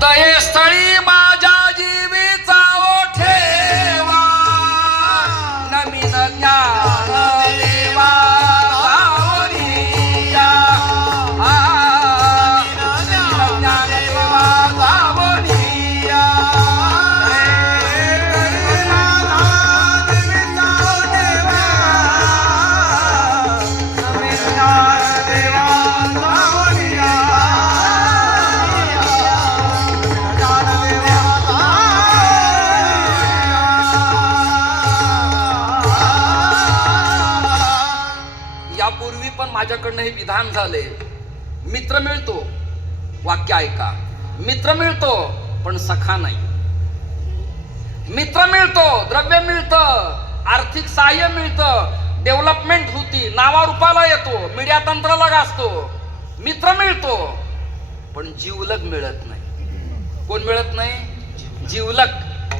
दयेस्थळी माझ्या पण माझ्याकडनं हे विधान झाले. मित्र मिळतो वाक्य ऐका. मित्र मिळतो पण सखा नाही. मित्र मिळतो द्रव्य मिळतं आर्थिक सहाय्य मिळतं डेव्हलपमेंट होती नावारूपाला येतो मीडिया तंत्राला गाजतो. मित्र मिळतो पण जीवलग मिळत नाही. कोण मिळत नाही? जीवलग.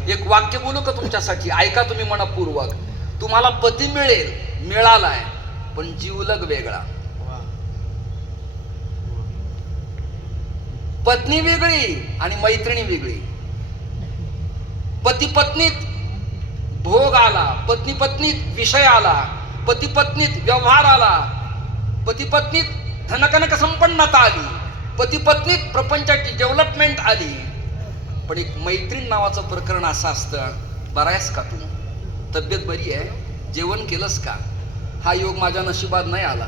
एक वाक्य बोलू का तुमच्यासाठी? ऐका तुम्ही मनपूर्वक. तुम्हाला पती मिळेल मिळालाय. पण जीवलग वेगळा. पत्नी वेगळी आणि मैत्रिणी वेगळी. पती पत्नीत भोग आला पत्नी पत्नीत विषय आला पती पत्नीत व्यवहार आला पती पत्नीत धनकनक संपन्नता आली पती पत्नीत प्रपंचाची डेव्हलपमेंट आली. पण एक मैत्रीण नावाचं प्रकरण असं असतं बरा आहेस का तू? तब्येत बरी आहे? जेवण केलंस का? हा योग माझ्या नशिबात नाही आला.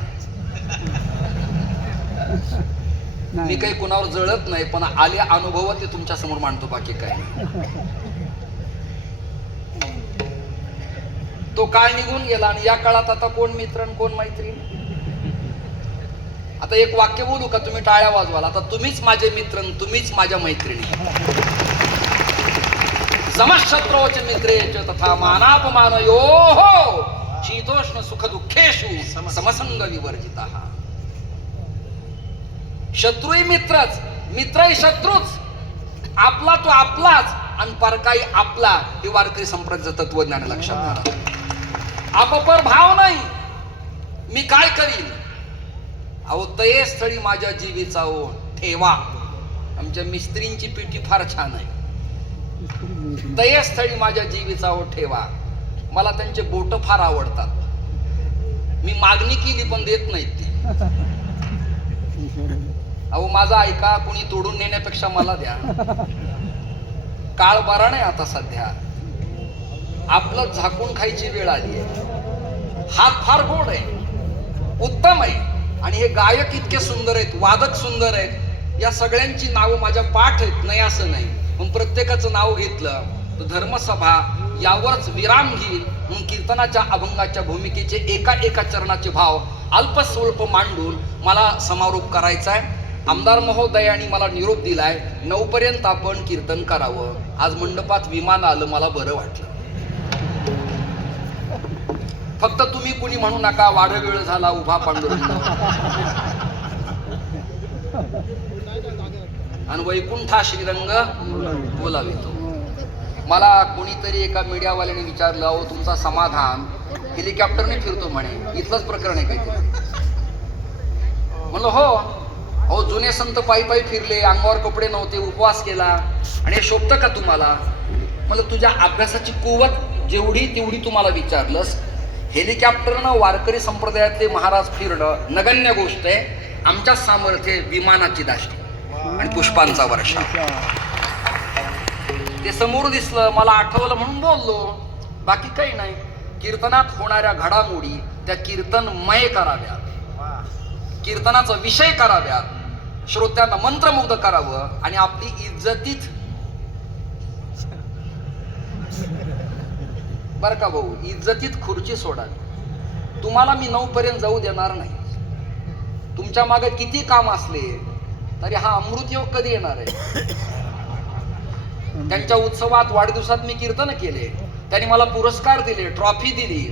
मी काही कुणावर जळत नाही पण आले अनुभव ते तुमच्यासमोर मांडतो बाकी काय तो काळ निघून गेला आणि या काळात आता कोण मित्र कोण मैत्रीण? आता एक वाक्य बोलू का? तुम्ही टाळ्या वाजवाल. आता तुम्हीच माझे मित्र तुम्हीच माझ्या मैत्रिणी. समशत्रोच मित्रेच तथा मानापमान यो हो! शीतोष्ण सुख दुःखेशु समसंग विवर्जिता शत्रूही मित्रच मित्रही शत्रूच आपला तो आपलाच आणि परकाई आपला हे वारकरी संप्रदायाचं तत्वज्ञान लक्षात घ्या. भाव नाही मी काय करीन? अहो तये स्थळी माझ्या जीवीचा ओ ठेवा. आमच्या मिस्त्रींची पिठी फार छान आहे. तये स्थळी माझ्या जीवीचा ओ ठेवा. मला त्यांचे बोट फार आवडतात. मी मागणी केली पण देत नाहीत ती. अहो माझा ऐका कुणी तोडून नेण्यापेक्षा मला द्या. काळ बरा नाही आता सध्या. आपलं झाकून खायची वेळ आली आहे. हात फार गोड आहे. उत्तम आहे. आणि हे गायक इतके सुंदर आहेत वादक सुंदर आहेत. या सगळ्यांची नावं माझ्या पाठ आहेत नाही असं नाही. पण प्रत्येकाचं नाव घेतलं. धर्मसभा यावरच विराम घेईल म्हणून कीर्तनाच्या अभंगाच्या भूमिकेचे एका एका चरणाचे भाव अल्पस्वल्प मांडून मला समारोप करायचा आहे. आमदार महोदयांनी मला निरोप दिलाय नऊपर्यंत आपण कीर्तन करावं. आज मंडपात विमान आलं मला बरं वाटलं. फक्त तुम्ही कुणी म्हणू नका वाढ वेळ झाला उभा पांडुरंग. आणि वैकुंठा श्रीरंग बोलावितो. मला कोणीतरी एका मीडियावाल्याने विचारलं अहो तुमचा समाधान हेलिकॉप्टरने फिरतो म्हणे इथलंच प्रकरण आहे काहीतरी. म्हणलं हो. अहो जुने संत पायी पायी फिरले अंगावर कपडे नव्हते उपवास केला आणि हे शोभतं का तुम्हाला? म्हणलं तुझ्या अभ्यासाची कुवत जेवढी तेवढी तुम्हाला विचारलंस. हेलिकॉप्टरनं वारकरी संप्रदायातले महाराज फिरणं नगण्य गोष्ट आहे. आमच्या सामर्थ्य विमानाची दाष्टी आणि पुष्पांचा वर्षा ते समोर दिसलं मला आठवलं म्हणून बोललो. बाकी काही नाही. कीर्तनात होणाऱ्या घडामोडी त्या कीर्तनमय कराव्यात. कीर्तनाचा विषय कराव्यात. श्रोत्यांना मंत्रमुग्ध करावं आणि आपली इज्जतीत बर का भाऊ इज्जतीत खुर्ची सोडावी. तुम्हाला मी नऊ पर्यंत जाऊ देणार नाही. तुमच्या मागे किती काम असले तरी हा अमृत योग कधी येणार आहे? त्यांच्या उत्सवात वाढदिवसात मी कीर्तन केले. त्यांनी मला पुरस्कार दिले ट्रॉफी दिली.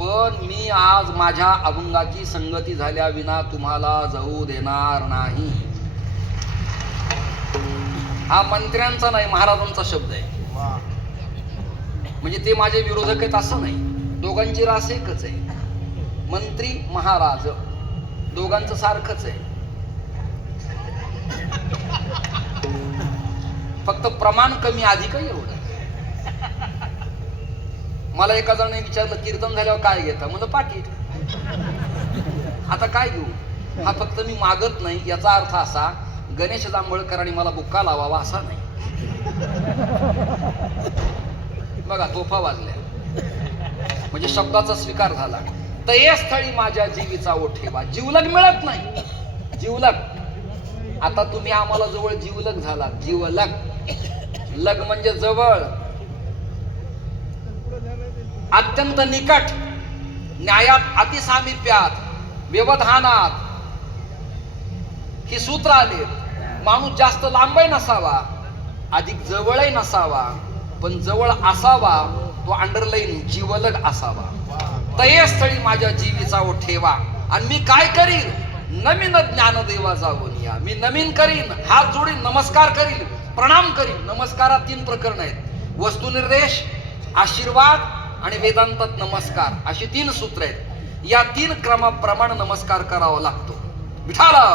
पण मी आज माझ्या अभंगाची संगती झाल्या विना तुम्हाला जाऊ देणार नाही. हा मंत्र्यांचा नाही महाराजांचा शब्द आहे. म्हणजे ते माझे विरोधक आहेत असं नाही. दोघांची रास एकच आहे. मंत्री महाराज. दोघांचं सारखंच आहे. फक्त प्रमाण कमी अधिक एवढं. मला एका जणाने विचारलं कीर्तन झाल्यावर काय घेता? म्हणलं पाकिट आता काय घेऊ? हा फक्त मी मागत नाही. याचा अर्थ असा गणेश जांभळकरांनी मला बुक्का लावावा असा नाही. बघा तोफा वाजल्या. म्हणजे शब्दाचा स्वीकार झाला. तर स्थळी माझ्या जीवीचा ओठ ठेवा जीवलग मिळत नाही. जीवलग. आता तुम्ही आम्हाला जवळ जीवलग झाला जीवलग. लग म्हणजे जवळ. अत्यंत निकट न्यायात अतिसामिप्यात व्यवधानात. ही सूत्र आले माणूस जास्त लांबही नसावा अधिक जवळही नसावा पण जवळ असावा तो अंडरलाईन जीवलग असावा. तये स्थळी माझ्या जीवीचा ओ ठेवा आणि मी काय करीन? नवीन ज्ञानदेवा जाऊन या मी नवीन करीन हात जोडीन नमस्कार करीन. प्रणाम करीन. नमस्कारात तीन प्रकरण आहेत. वस्तुनिर्देश आशीर्वाद आणि वेदांतात नमस्कार अशी तीन सूत्र आहेत. या तीन क्रमाप्रमाणे नमस्कार करावा लागतो. विठाला!